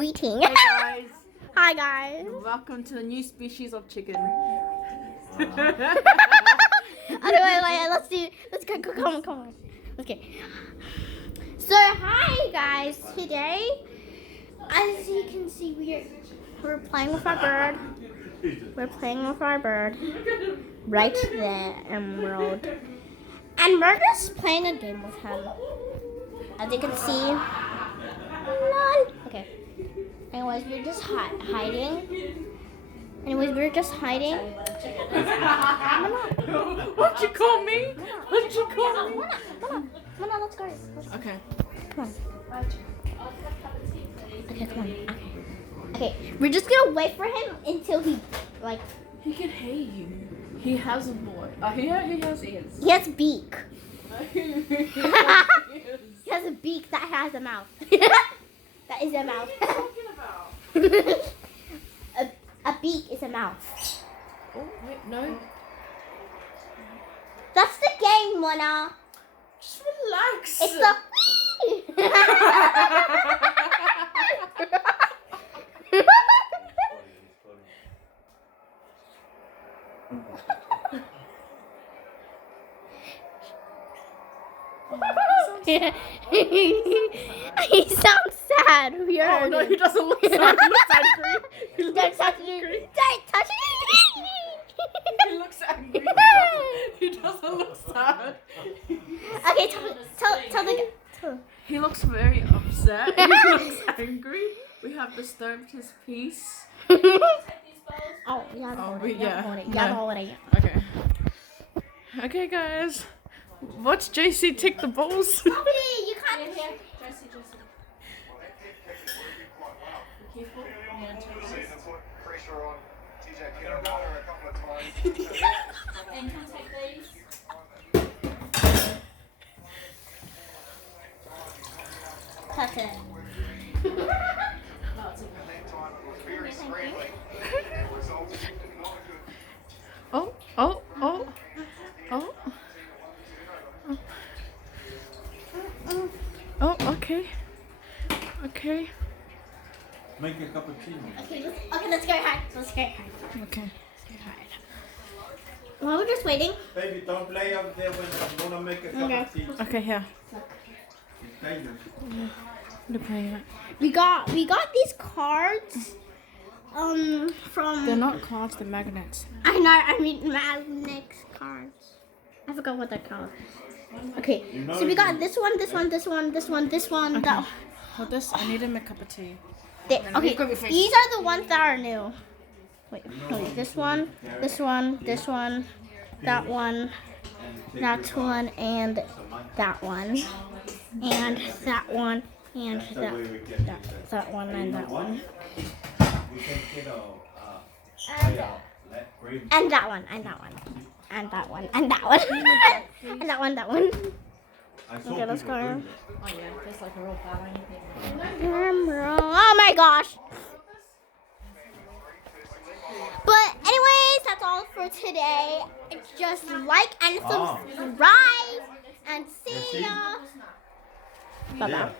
Eating. Hey guys, Hi guys. welcome to the new species of chicken. Okay, wait. Let's go. Come on. Okay. So hi guys. Today, as you can see, we're playing with our bird. We're playing with our bird. Right there, Emerald. And we're just playing a game with him. As you can see. Okay. Anyways, we're just hiding. What'd you call me? What'd you call me? Mona, let's go. Okay. Come on. Okay, come on. Okay, we're just gonna wait for him until he He can hear you. He has a voice. He has ears. he has beak. He He has a beak that has a mouth. That is a mouth. talking about? A beak is a mouth. Oh wait, no. That's the game, Mona. Just relax. It's the. He sounds sad. We Oh heard no, him. he doesn't look sad. He looks angry. He Don't looks touch angry. it. Don't touch it. He looks angry. He doesn't look sad. Okay, tell the. He looks very upset. He looks angry. We have disturbed his peace. Oh, yeah, Okay. Okay, guys. Watch JC take the balls. You can't. Touch it. Oh. Oh, okay. Okay. Make a cup of tea. Okay, let's go hide. Okay. While we're just waiting. Baby, don't play up there when I'm gonna make a cup Okay. of tea. Okay, here. It's dangerous. Look at that. We got these cards. From. They're not cards, they're magnets. I know. I mean, magnet cards. I forgot what they're called. Okay, so we got this one. That. Hold this. I need to make a cup of tea. Okay, these are the ones that are new. Wait, this one, that one, that one, and that one, and that one, and that one, and that one. We can get And that one. And that one. Okay, let's go. Oh yeah, there's like a real bowing thing. Oh my gosh. But anyways, that's all for today. Just like and subscribe. And see ya. Bye-bye.